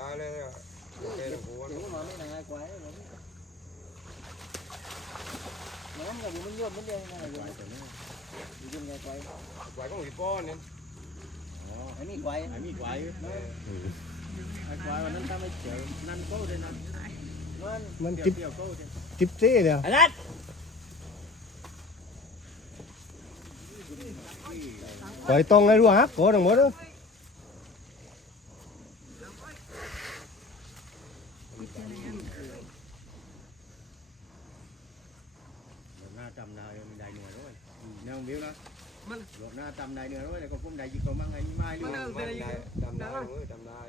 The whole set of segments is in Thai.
ได้เลยอะโอเคหลวงปู่ถึงมาไม่นานกว่าผมน้ำกับมันยวมมันเดียวนะยวมยวมไงไกวไหวก็หลว งพ่อเนี่ยไอ้นี่ไกวไอ้มีควายไอ้ควายวันนั้นถ้าไม่เจอนั่นโก้เลยนะมันมันเดี่ยวจิบเดี่ยวโก้เลยจิบซี่เดียวอันนั้นปล่อยตรงเลยดูฮะโกทั้งหมดเลยหน้าจำนาเออมันได้เหนือด้วยแนววิวนะมันหน้าจำได้เหนือด้วยแต่ก็พุ่มได้ยิงตัวมั่งไอ้นี่ไม่เลยมันได้ดำได้เว้ยดำได้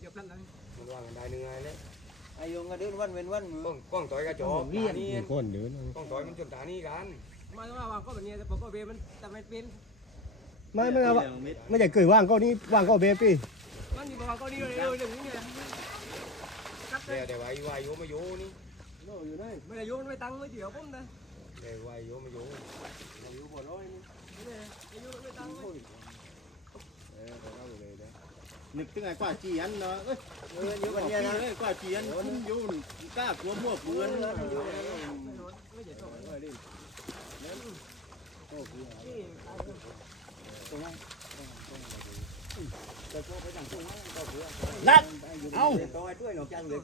เดี๋ยวพลันเลยมันว่ากันได้หนึ่งไงเลยไอ้ยงกระดึ้งวันเว้นวันมือกล้องกล้องต่อยกระจกนี่มีคนเดินกล้องต่อยมันจนตานี่กันไม่ว่าว่าก็แบบนี้แต่ผมก็เบมันแต่ไม่เป็นไม่ไม่เอาไม่ใช่เกิดว่างก็นี่ว่างก็เบปี้มันอยู่บอกก็นี่เลยเรื่องนี้เนี่ย กัดเลเดี๋ยยวเดี๋ยวไอ้วายโยมาโยนี่ไม่ได้ยุ่งไม่ตังไม่เดี๋ยวผมนะเดี๋ยววายโยมาโยไม่ยุ่งไม่ตังไม่เออไปเล่าเลยนะนึกถึงไอ้กว่าจีอันเนาะเอ้ยเอออยู่กันเนี่ยนะเลยกว่าจีอันคุ้มยุ่นกล้ากลัวมั่วเฟือนไม่เจ็บตัวนั่นเอาตัวด้วยหนอกจังเลย